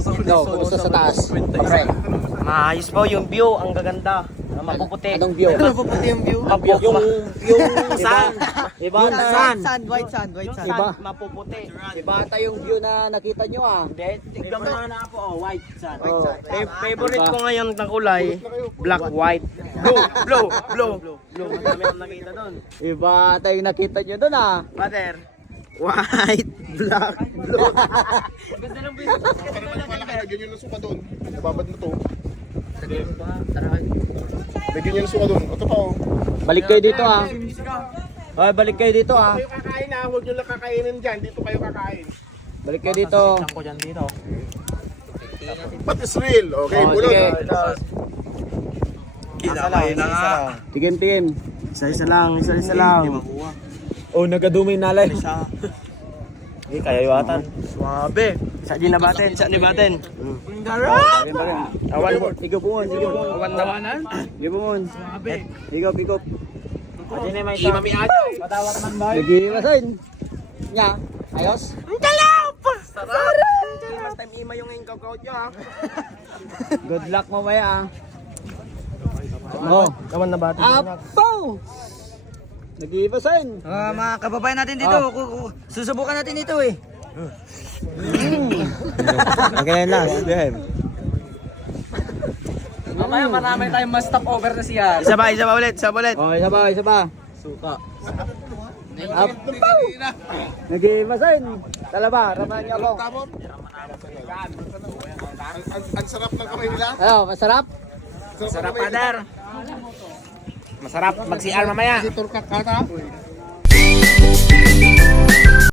No, kumusta sa taas? Pre, Maayos po yung view, ang gaganda. Mapuputi. anong view? Mapuputi yung view? Yung sun. Iba Yung na sun. White sand. Iba. Mapuputi. Iba ata yung view na nakita nyo ah. Hindi, tignan mo na po, white sun. Oh. Favorite ko ngayon na kulay, black, white. Blue. Madami akong nakita doon. Iba ata yung nakita nyo doon ah. Brother, white, black, blue. Ganda ng view. Lagyan nyo ng suka doon. Nababad mo to. Lagyan nyo ng suka doon. Ito pa oh. Balik kayo dito ah. Hoy, balik kayo dito ah. Kayo kakain na. Huwag nyo lang kakainin dyan. Dito kayo kakain. Balik kayo dito. Ko dyan dito. But it's real. Okay, Oh, bulot. sige. Kinakain na nga. Tigim. Isa-isa lang. Oh, nagadumi nalay. Okay, kaya iwatan. Suabe. Sa di nabatin. Garap! Awan mo. Ikaw buon. Awan nawanan. Ikaw buon. Ikaw. Adi na may mami aja. Patawat man ba? Nagimasin. Nya, ayos? Ang kalap! Sarap! Last time ima yung ingkaw-kaw niya. Good luck mamaya ah. Oh, Awan na ba? apo! Nagimasin. Mga kababayan natin dito, susubukan natin ito eh. Okay na, behave. Mamaya marami tayong mas stopover na siya. Isa pa ulit. Oh, isa pa. Suka. Apo! Nagimasin. Talaba, ramahan niyo ako. Ang sarap ng kamay nila. Ano, masarap? Sarap, father. Masarap mag-CR mamaya. Turkak kata.